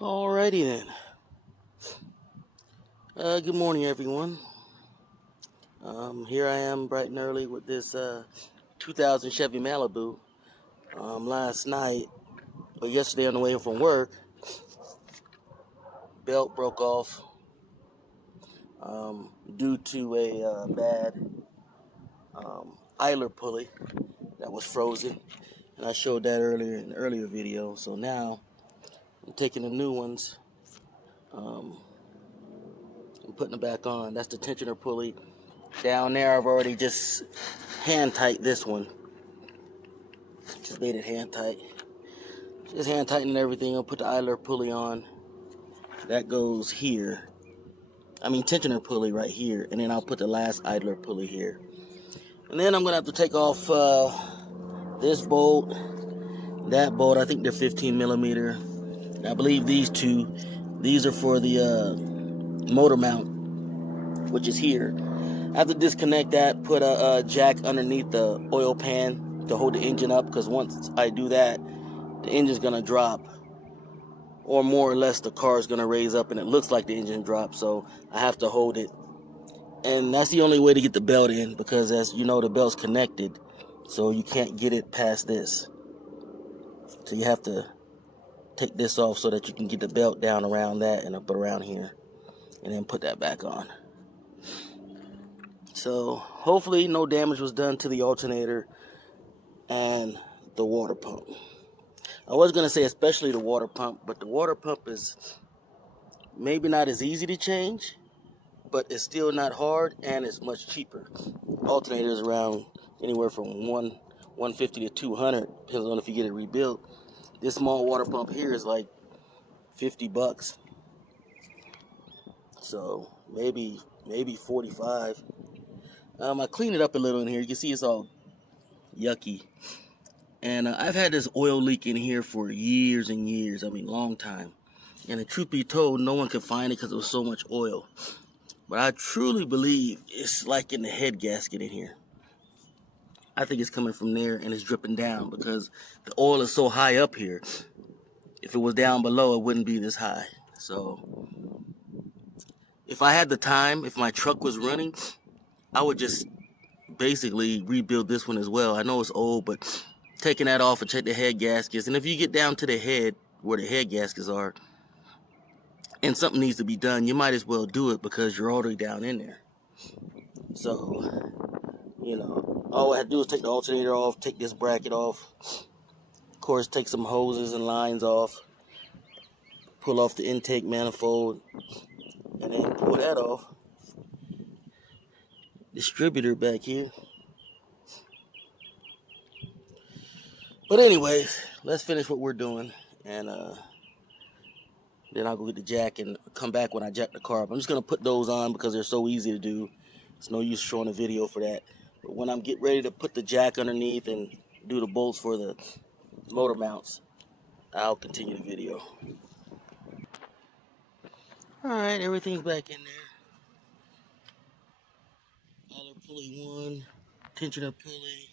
Alrighty then. Good morning, everyone. Here I am bright and early with this 2000 Chevy Malibu. Last night, or yesterday on the way home from work, belt broke off due to a bad idler pulley that was frozen. And I showed that earlier in the earlier video. So now I'm taking the new ones and putting them back on. That's the tensioner pulley. Down there, I've already just hand tight this one. Just made it hand tight. Just hand tightening everything. I'll put the idler pulley on. That goes here. Tensioner pulley right here. And then I'll put the last idler pulley here. And then I'm going to have to take off this bolt, that bolt. I think they're 15 millimeter. And I believe these two. These are for the motor mount, which is here. I have to disconnect that, put a jack underneath the oil pan to hold the engine up, because once I do that, the engine's going to drop, or more or less the car is going to raise up and it looks like the engine dropped, so I have to hold it. And that's the only way to get the belt in, because as you know, the belt's connected, so you can't get it past this. So you have to take this off so that you can get the belt down around that and up around here, and then put that back on. So hopefully no damage was done to the alternator and the water pump. I was going to say especially the water pump, but the water pump is maybe not as easy to change, but it's still not hard, and it's much cheaper. Alternator is around anywhere from 150 to 200, depends on if you get it rebuilt. This small water pump here is like $50, so maybe 45. I cleaned it up a little in here. You can see it's all yucky. And I've had this oil leak in here for years and years. Long time. And the truth be told, no one could find it because there was so much oil. But I truly believe it's like in the head gasket in here. I think it's coming from there and it's dripping down because the oil is so high up here. If it was down below, it wouldn't be this high. So if I had the time, if my truck was running, I would just basically rebuild this one as well. I know it's old, but taking that off and check the head gaskets. And if you get down to the head where the head gaskets are and something needs to be done, you might as well do it because you're already down in there. So, all I have to do is take the alternator off, take this bracket off. Of course, take some hoses and lines off. Pull off the intake manifold and then pull that off. Distributor back here. But anyways, let's finish what we're doing, and then I'll go get the jack and come back when I jack the car up. I'm just going to put those on because they're so easy to do. It's no use showing a video for that. But when I'm getting ready to put the jack underneath and do the bolts for the motor mounts, I'll continue the video. Alright, everything's back in there. Idler pulley 1, tensioner pulley,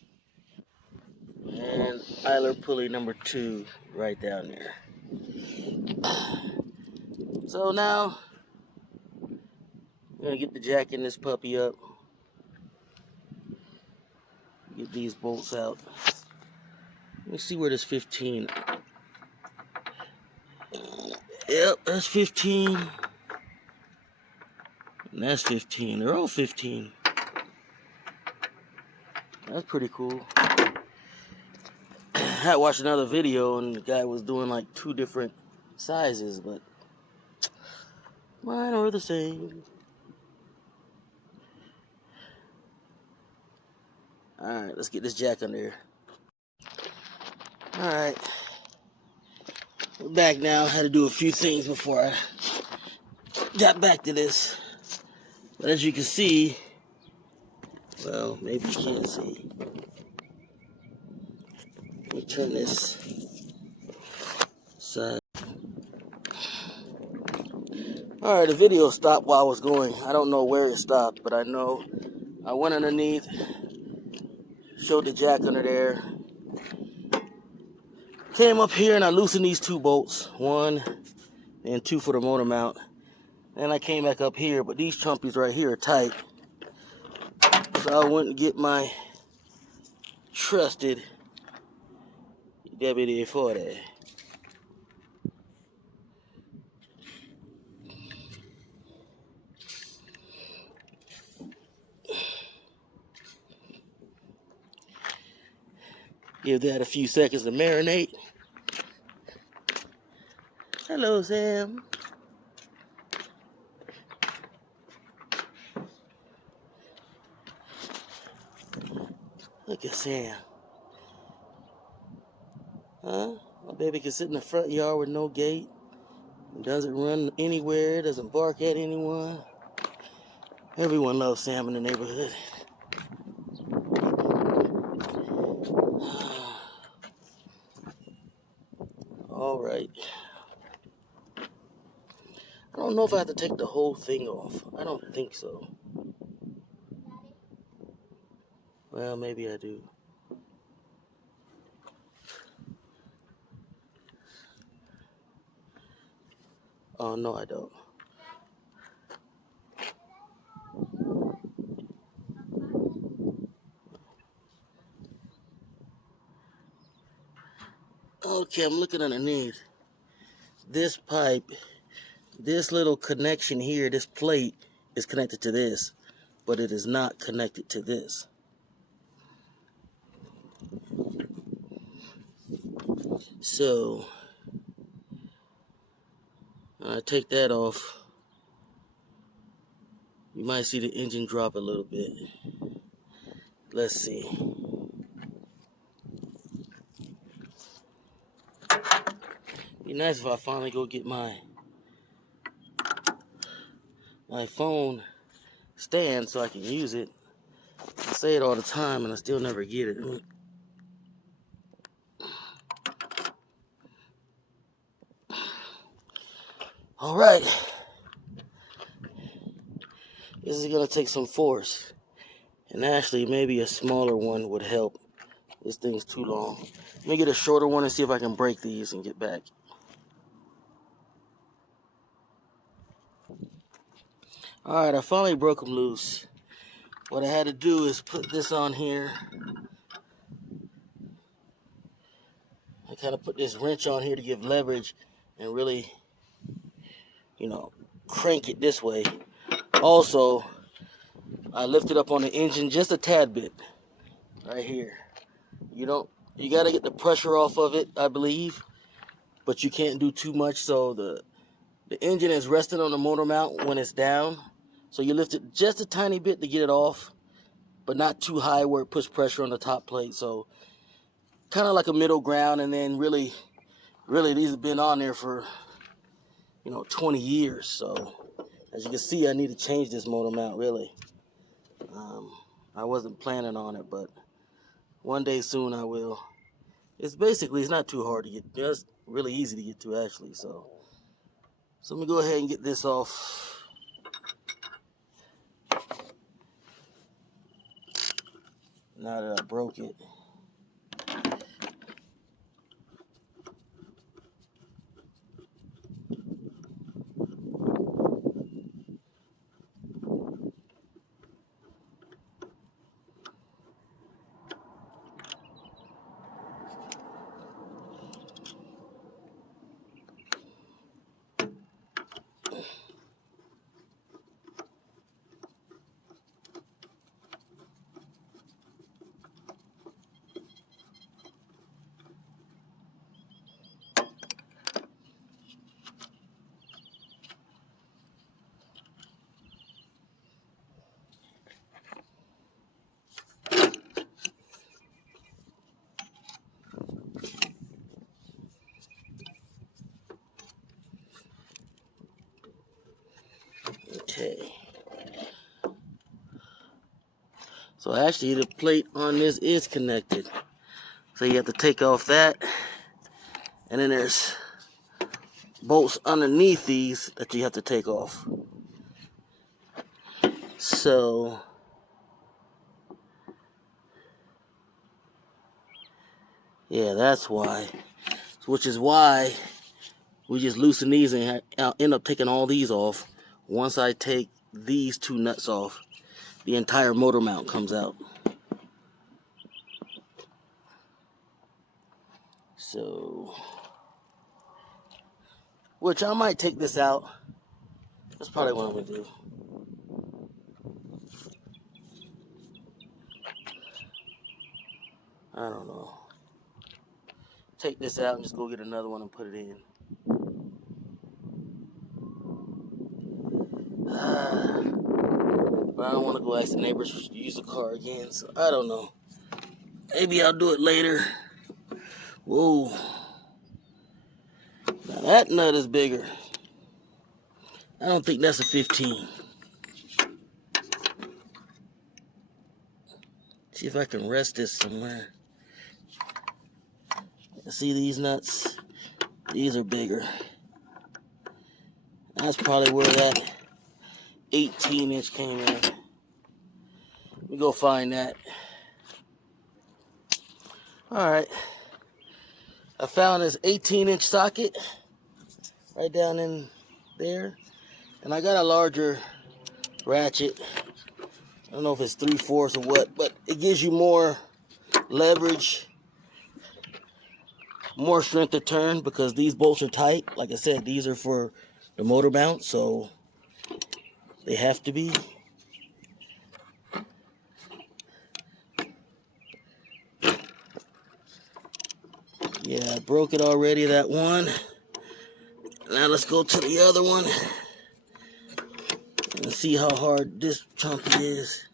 and idler pulley number 2 right down there. So now, I'm going to get the jack in this puppy up. Get these bolts out. Let me see where this 15. Yep, that's 15. And that's 15. They're all 15. That's pretty cool. I had watched another video and the guy was doing like 2 different sizes, but mine are the same. Alright, let's get this jack under here. Alright. We're back now. I had to do a few things before I got back to this. But as you can see, well, maybe you can't see. Let me turn this side. Alright, the video stopped while I was going. I don't know where it stopped, but I know I went underneath, showed the jack under there, came up here and I loosened these 2 bolts. 1 and 2 for the motor mount. Then I came back up here, but these chumpies right here are tight. So I went and get my trusted WD-40. Give that a few seconds to marinate. Hello, Sam. Look at Sam. Huh? My baby can sit in the front yard with no gate. Doesn't run anywhere. Doesn't bark at anyone. Everyone loves Sam in the neighborhood. All right. I don't know if I have to take the whole thing off. I don't think so. Well, maybe I do. Oh, no, I don't. Okay, I'm looking underneath. This pipe, this little connection here, this plate is connected to this, but it is not connected to this. So, when I take that off, you might see the engine drop a little bit. Let's see. Be nice if I finally go get my phone stand so I can use it. I say it all the time and I still never get it. All right. This is gonna take some force. And actually, maybe a smaller one would help. This thing's too long. Let me get a shorter one and see if I can break these and get back. Alright, I finally broke them loose. What I had to do is put this on here. I kind of put this wrench on here to give leverage and really, crank it this way. Also, I lifted up on the engine just a tad bit. Right here. You got to get the pressure off of it, I believe. But you can't do too much, so the engine is resting on the motor mount when it's down. So you lift it just a tiny bit to get it off, but not too high where it puts pressure on the top plate. So kind of like a middle ground. And then really these have been on there for 20 years. So as you can see, I need to change this motor mount really. I wasn't planning on it, but one day soon I will. It's not too hard to get. It's really easy to get to actually. So let me go ahead and get this off. Now that I broke it. Okay. So actually the plate on this is connected. So you have to take off that. And then there's bolts underneath these that you have to take off. So yeah, that's why. Which is why We just loosen these and I'll end up taking all these off. Once I take these two nuts off, the entire motor mount comes out. So, which I might take this out. That's probably what I'm gonna do. I don't know. Take this out and just go get another one and put it in. But I don't want to go ask the neighbors to use the car again, so I don't know. Maybe I'll do it later. Whoa. Now that nut is bigger. I don't think that's a 15. See if I can rest this somewhere. See these nuts? These are bigger. That's probably where that 18-inch came in. Let me go find that. Alright. I found this 18-inch socket right down in there. And I got a larger ratchet. I don't know if it's 3/4 or what, but it gives you more leverage, more strength to turn because these bolts are tight. Like I said, these are for the motor mount, so they have to be. Yeah, I broke it already, that one. Now let's go to the other one and see how hard this chunk is.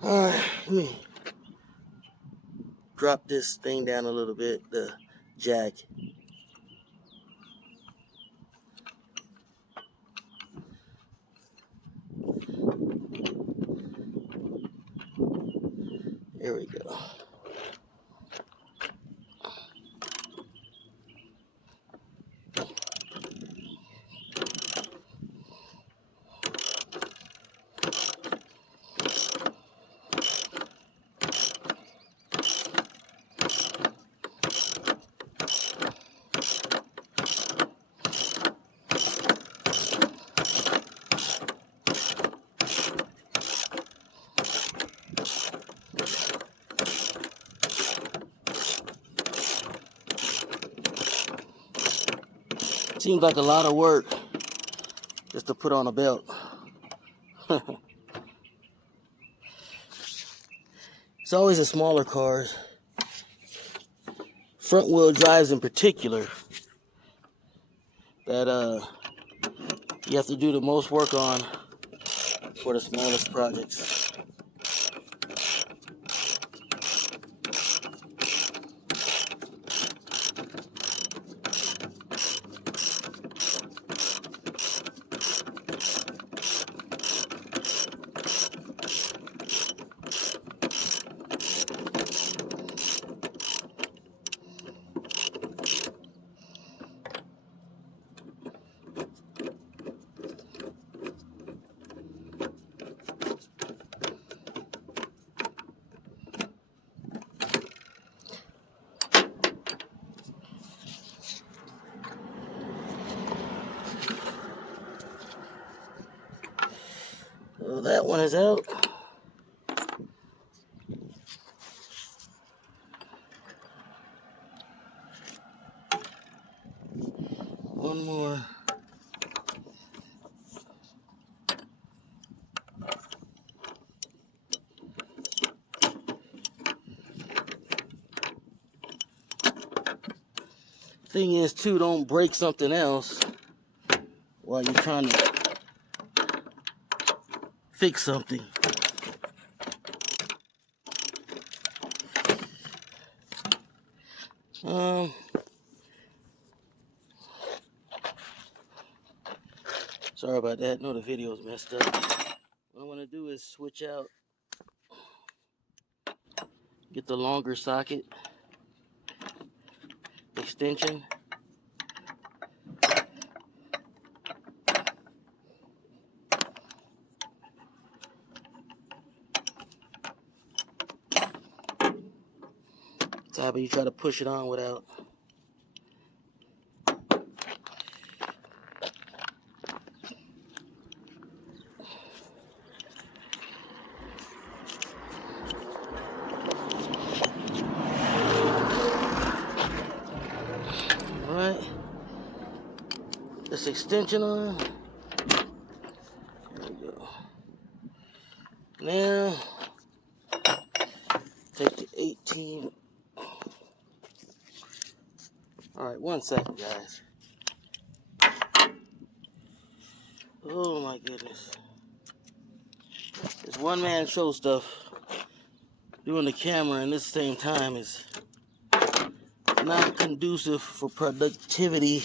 Alright, let me drop this thing down a little bit, the jack. There we go. Seems like a lot of work just to put on a belt. It's always the smaller cars, front wheel drives in particular, that you have to do the most work on for the smallest projects. So that one is out. One more. Thing is, too, don't break something else while you're trying to fix something. Sorry about that. No, the video's messed up. What I want to do is switch out, get the longer socket extension. But you try to push it on without. All right, this extension on. There we go. Now take the 18. All right, 1 second, guys. Oh my goodness. This one-man show stuff, doing the camera in this same time, is not conducive for productivity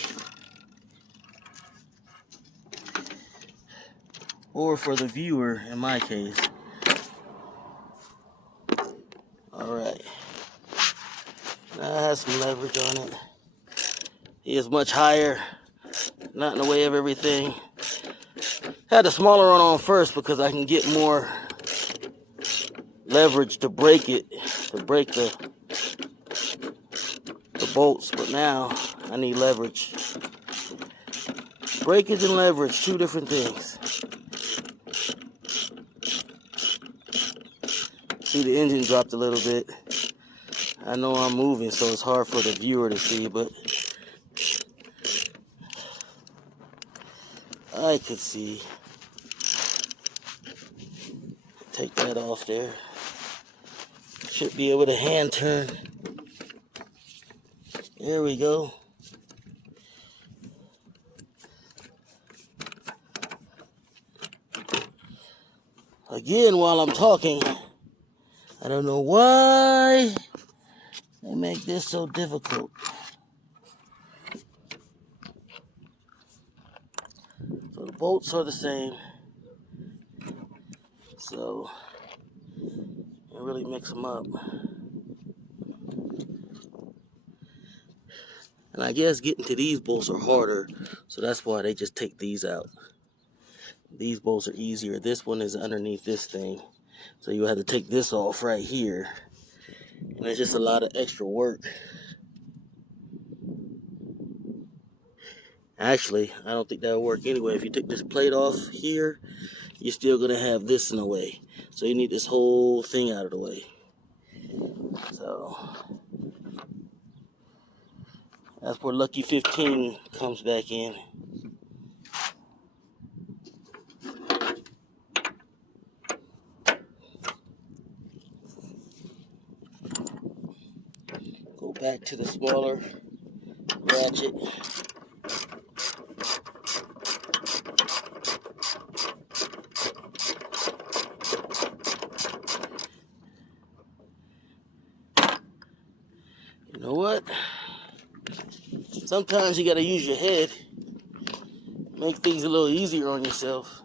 or for the viewer in my case. All right. Now I have some leverage on it. He is much higher, not in the way of everything. Had the smaller one on first because I can get more leverage to break it, to break the bolts, but now I need leverage. Breakage and leverage, two different things. See, the engine dropped a little bit. I know I'm moving, so it's hard for the viewer to see, but I could see. Take that off there. Should be able to hand turn. There we go. Again, while I'm talking, I don't know why they make this so difficult. So the bolts are the same. So you really mix them up. And I guess getting to these bolts are harder, so that's why they just take these out. These bolts are easier. This one is underneath this thing, so you have to take this off right here. And it's just a lot of extra work. Actually, I don't think that'll work anyway. If you take this plate off here, you're still gonna have this in the way. So you need this whole thing out of the way. So that's where Lucky 15 comes back in. Go back to the smaller ratchet. You know what? Sometimes you gotta use your head. Make things a little easier on yourself.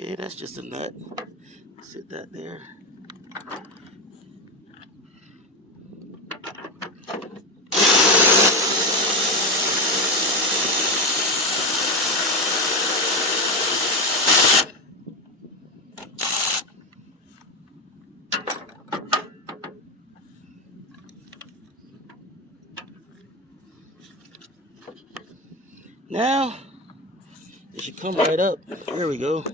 Okay, that's just a nut. Sit that there. Now, it should come right up. There we go.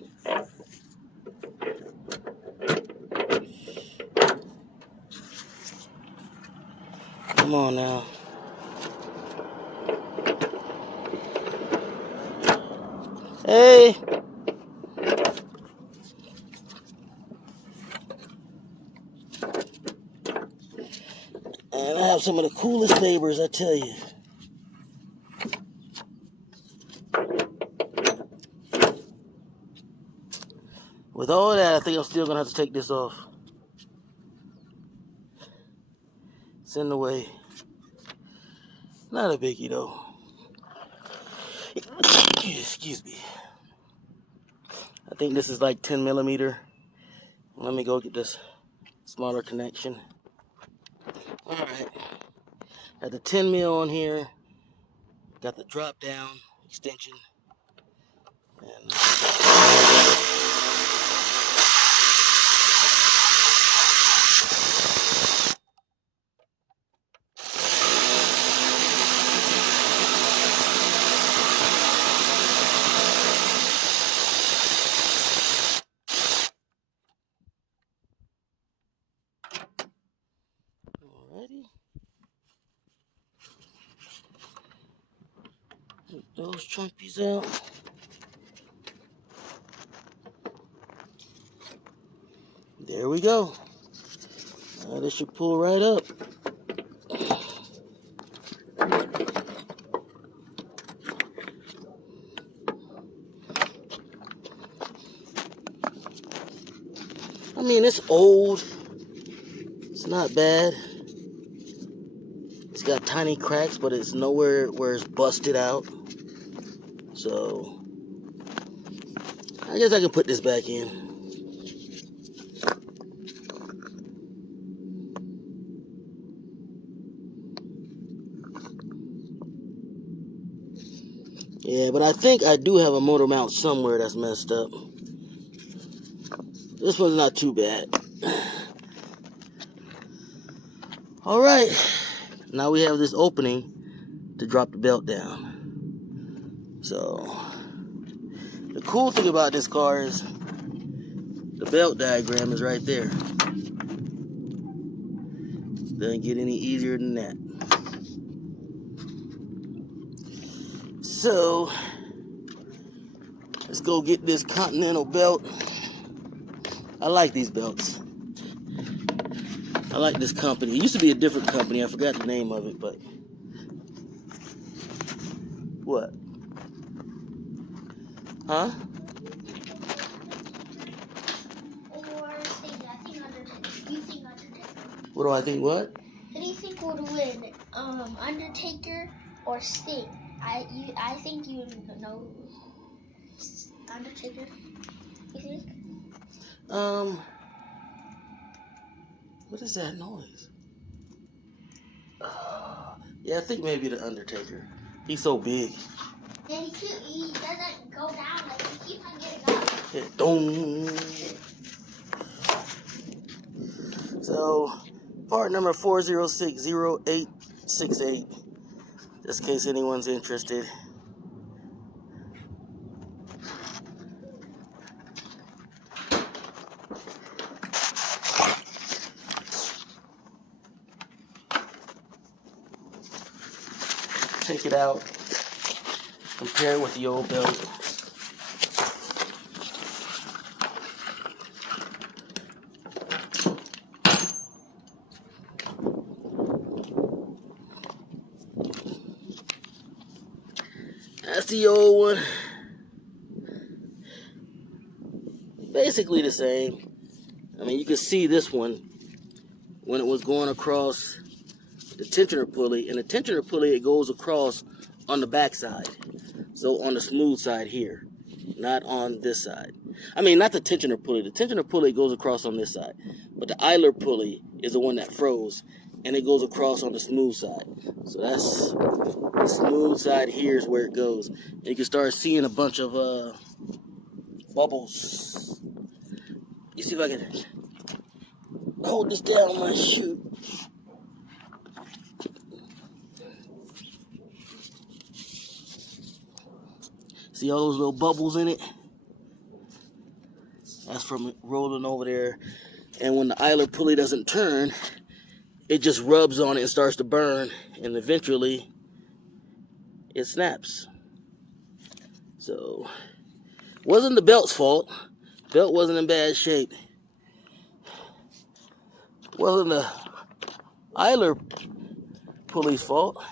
Come on now. Hey. And I have some of the coolest neighbors, I tell you. With all that, I think I'm still going to have to take this off. It's in the way. Not a biggie, though. Excuse me. I think this is like 10 millimeter. Let me go get this smaller connection. Alright. Got the 10 mil on here. Got the drop down extension. And alrighty. Take those chunkies out. There we go. This should pull right up. I mean, it's old. It's not bad. It's got tiny cracks, but it's nowhere where it's busted out. So, I guess I can put this back in. Yeah, but I think I do have a motor mount somewhere that's messed up. This one's not too bad. Alright, now we have this opening to drop the belt down. So, the cool thing about this car is the belt diagram is right there. Doesn't get any easier than that. So, let's go get this Continental belt. I like these belts. I like this company. It used to be a different company. I forgot the name of it, but... What? Huh? What do I think? What? Who do you think would win? Undertaker or Sting? I think you know Undertaker. You think? What is that noise? Yeah, I think maybe the Undertaker. He's so big. And he doesn't go down, like he keeps on getting up. Yeah, dong. So, part number 4060868, just in case anyone's interested. Take it out, compare it with the old belt. That's the old one. Basically the same. I mean, you can see this one when it was going across the tensioner pulley, and the tensioner pulley, it goes across on the back side, so on the smooth side here, not on this side. I mean, not the tensioner pulley. The tensioner pulley goes across on this side, but the idler pulley is the one that froze, and it goes across on the smooth side. So that's the smooth side. Here is where it goes, and you can start seeing a bunch of bubbles. You see if I can hold this down on my shoe. See all those little bubbles in it? That's from it rolling over there. And when the idler pulley doesn't turn, it just rubs on it and starts to burn. And eventually, it snaps. So, Wasn't the belt's fault. Belt wasn't in bad shape. Wasn't the idler pulley's fault,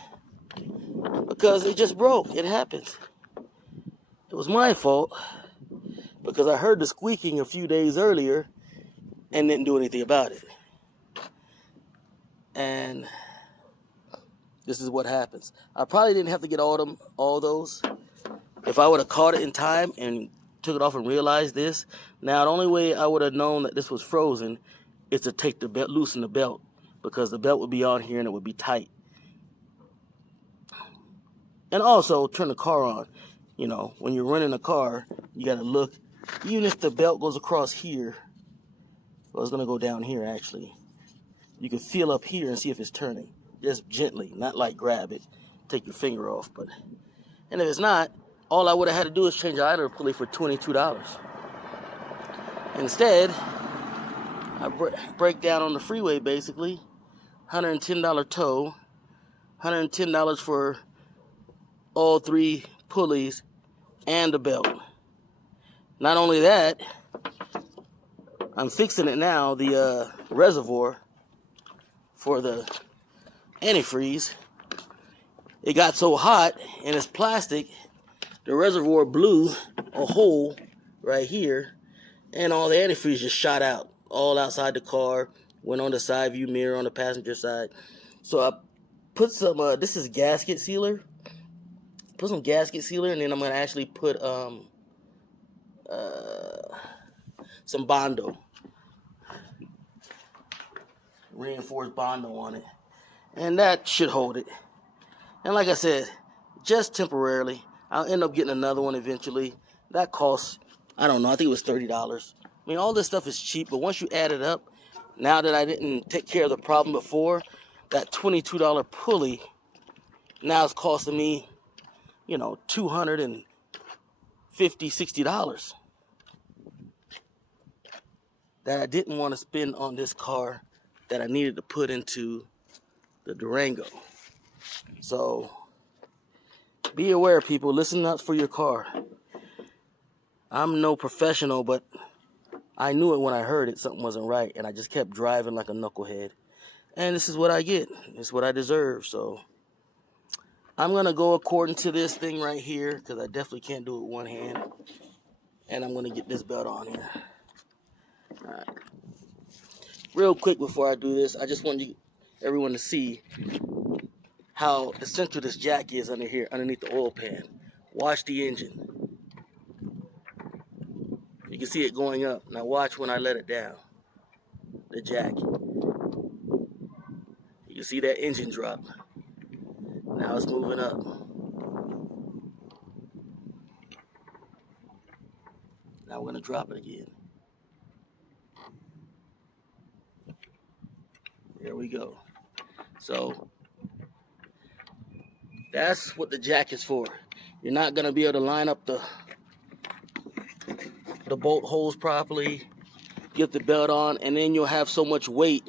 because it just broke. It happens. It was my fault because I heard the squeaking a few days earlier and didn't do anything about it. And this is what happens. I probably didn't have to get all those. If I would have caught it in time and took it off and realized this, now the only way I would have known that this was frozen is to take the belt, loosen the belt, because the belt would be on here and it would be tight. And also turn the car on. You know, when you're running a car, you got to look. Even if the belt goes across here, well, it's going to go down here actually. You can feel up here and see if it's turning. Just gently, not like grab it, take your finger off. And if it's not, all I would have had to do is change the idler pulley for $22. Instead, I break down on the freeway basically, $110 tow, $110 for all 3 pulleys and the belt. Not only that, I'm fixing it now, the reservoir for the antifreeze. It got so hot and it's plastic, the reservoir blew a hole right here and all the antifreeze just shot out all outside the car, went on the side view mirror on the passenger side. So I put some, this is gasket sealer. Put some gasket sealer, and then I'm gonna actually put some Bondo, reinforced Bondo on it, and that should hold it. And like I said, just temporarily. I'll end up getting another one eventually. That costs, I don't know, I think it was $30. I mean, all this stuff is cheap, but once you add it up, now that I didn't take care of the problem before, that $22 pulley now is costing me, you know, $250, $60 that I didn't want to spend on this car that I needed to put into the Durango. So be aware, people. Listen out for your car. I'm no professional, but I knew it when I heard it. Something wasn't right, and I just kept driving like a knucklehead. And this is what I get. This is what I deserve. So I'm going to go according to this thing right here, because I definitely can't do it with one hand. And I'm going to get this belt on here. All right. Real quick before I do this, I just want everyone to see how essential this jack is under here, underneath the oil pan. Watch the engine. You can see it going up. Now watch when I let it down. The jack. You can see that engine drop. Now it's moving up. Now we're going to drop it again. There we go. So that's what the jack is for. You're not going to be able to line up the bolt holes properly, get the belt on, and then you'll have so much weight,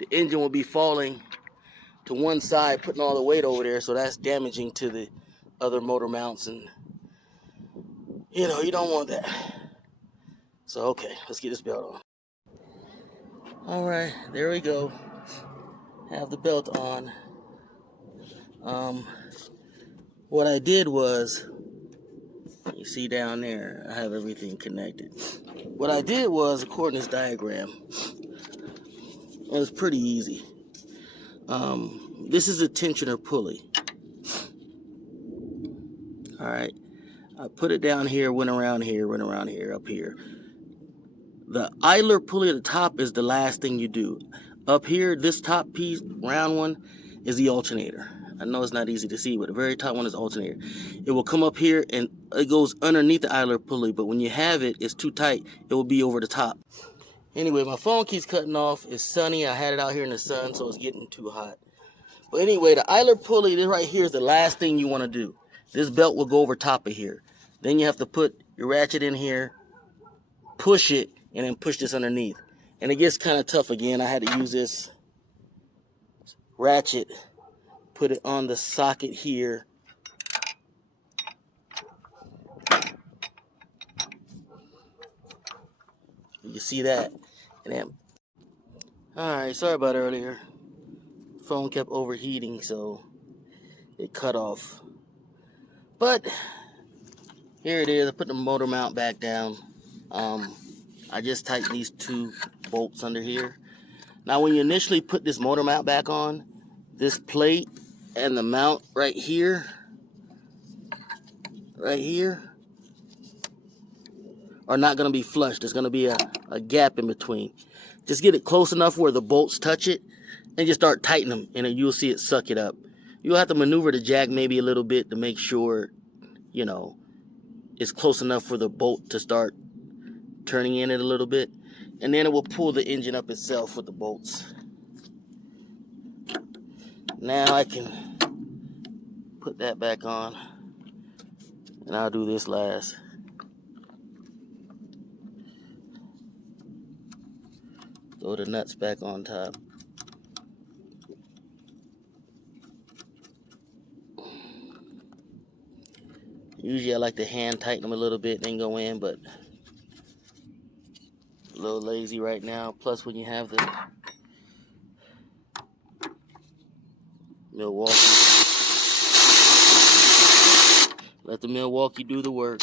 the engine will be falling to one side, putting all the weight over there, so that's damaging to the other motor mounts, and you know, you don't want that. So okay, let's get this belt on. All right, there we go. Have the belt on. What I did was, you see down there, I have everything connected. What I did was, according to this diagram, it was pretty easy. This is a tensioner pulley. All right, I put it down here, went around here, up here. The idler pulley at the top is the last thing you do. Up here, this top piece, round one, is the alternator. I know it's not easy to see, but the very top one is the alternator. It will come up here and it goes underneath the idler pulley, but when you have it, it's too tight. It will be over the top. Anyway, my phone keeps cutting off. It's sunny. I had it out here in the sun, so it's getting too hot. But anyway, the idler pulley, this right here is the last thing you want to do. This belt will go over top of here. Then you have to put your ratchet in here, push it, and then push this underneath. And it gets kind of tough again. I had to use this ratchet, put it on the socket here, can see that. And then, alright, sorry about earlier. Phone kept overheating, so it cut off. But here it is. I put the motor mount back down. I just tightened these 2 bolts under here. Now, when you initially put this motor mount back on, this plate and the mount right here, are not going to be flush. There's going to be a gap in between. Just get it close enough where the bolts touch it and just start tightening them, and then you'll see it suck it up. You'll have to maneuver the jack maybe a little bit to make sure, you know, it's close enough for the bolt to start turning in it a little bit, and then it will pull the engine up itself with the bolts. Now I can put that back on, and I'll do this last. Throw the nuts back on top. Usually I like to hand tighten them a little bit, then go in, but a little lazy right now. Plus, when you have the Milwaukee, let the Milwaukee do the work.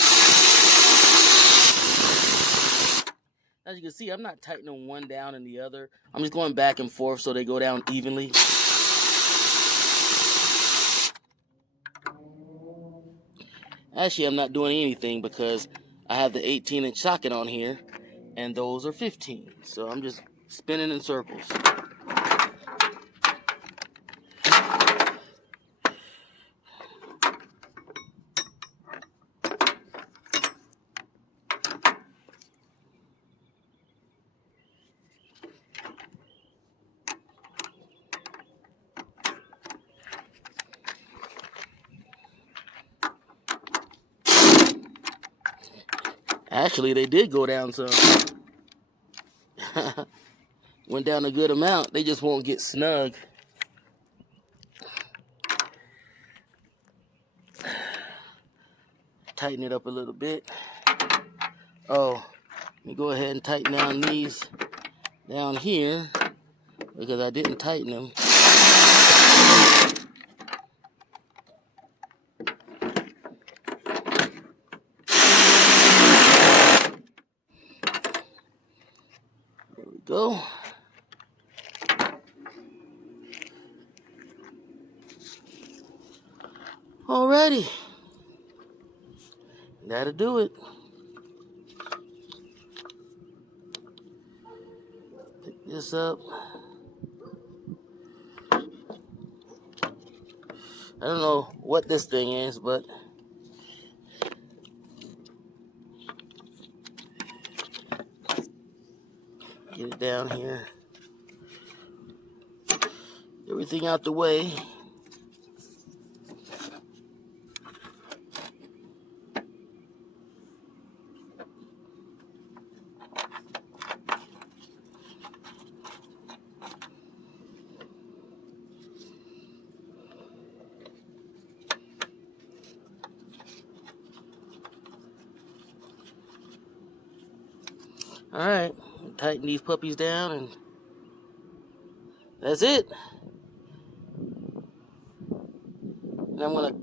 As you can see, I'm not tightening one down and the other. I'm just going back and forth so they go down evenly. Actually, I'm not doing anything because I have the 18-inch socket on here, and those are 15. So I'm just spinning in circles. Actually, they did go down some. Went down a good amount. They just won't get snug. Tighten it up a little bit. Oh, let me go ahead and tighten down these down here because I didn't tighten them. There we go. Alrighty. That'll do it. Pick this up. I don't know what this thing is, but get it down here. Everything out the way. Alright, tighten these puppies down, and that's it. And I'm gonna,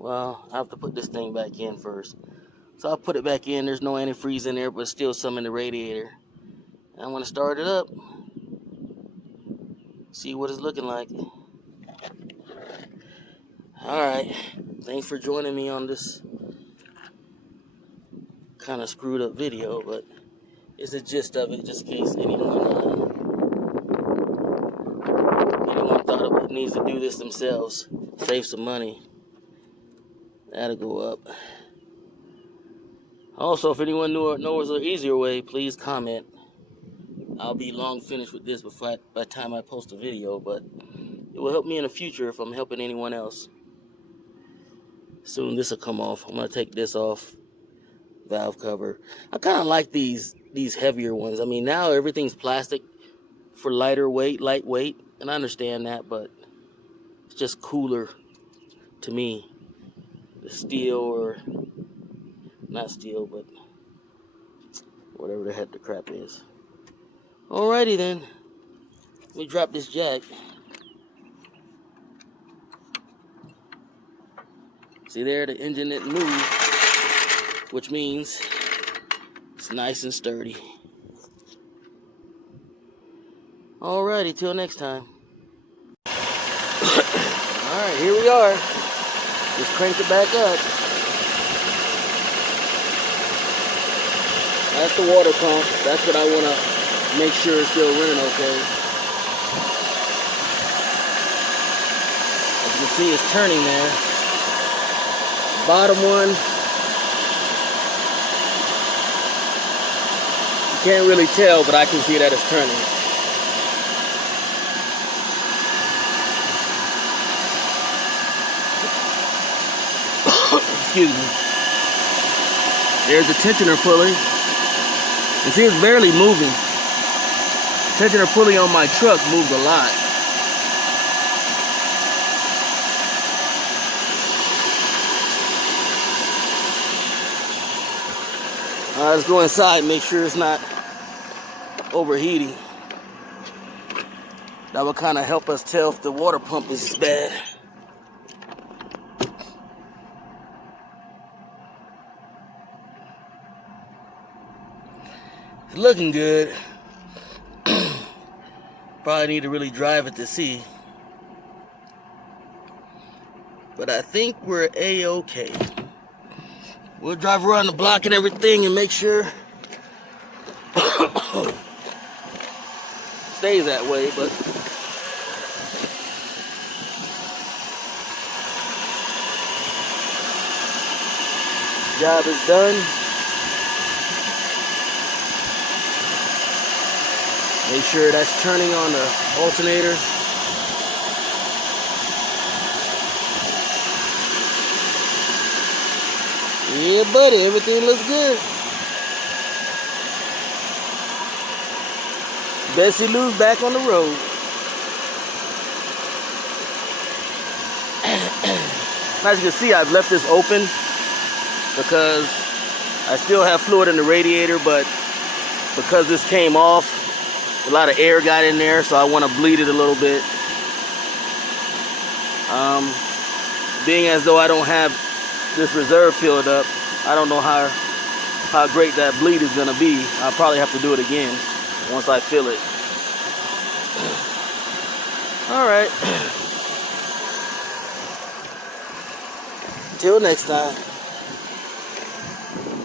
well, I have to put this thing back in first. So I'll put it back in. There's no antifreeze in there, but still some in the radiator. And I'm gonna start it up. See what it's looking like. Alright, thanks for joining me on this kind of screwed up video, but it's the gist of it, just in case anyone thought it needs to do this themselves, save some money. That'll go up. Also, if anyone knows an easier way, please comment. I'll be long finished with this by the time I post a video, but it will help me in the future if I'm helping anyone else. Soon this will come off. I'm gonna take this off. Valve cover. I kind of like these heavier ones. I mean, now everything's plastic for lightweight, and I understand that, but it's just cooler to me. The steel, or not steel, but whatever the heck the crap is. Alrighty then. Let me drop this jack. See there, the engine didn't move, which means it's nice and sturdy. Alrighty, till next time. Alright, here we are. Just crank it back up. That's the water pump. That's what I want to make sure it's still running okay. As you can see, it's turning there. Bottom one, you can't really tell, but I can see that it's turning. Excuse me. There's the tensioner pulley. You see, it's barely moving. Tensioner pulley on my truck moves a lot. Let's go inside and make sure it's not overheating. That will kind of help us tell if the water pump is bad. It's looking good. Probably need to really drive it to see. But I think we're A-okay. We'll drive around the block and everything and make sure stays that way, but job is done. Make sure that's turning on the alternator. Yeah, buddy, everything looks good. Bessie Lou's back on the road. As you can see, I've left this open because I still have fluid in the radiator, but because this came off, a lot of air got in there, so I want to bleed it a little bit. Being as though I don't have this reserve filled up, I don't know how great that bleed is going to be. I'll probably have to do it again once I fill it. All right. Till next time.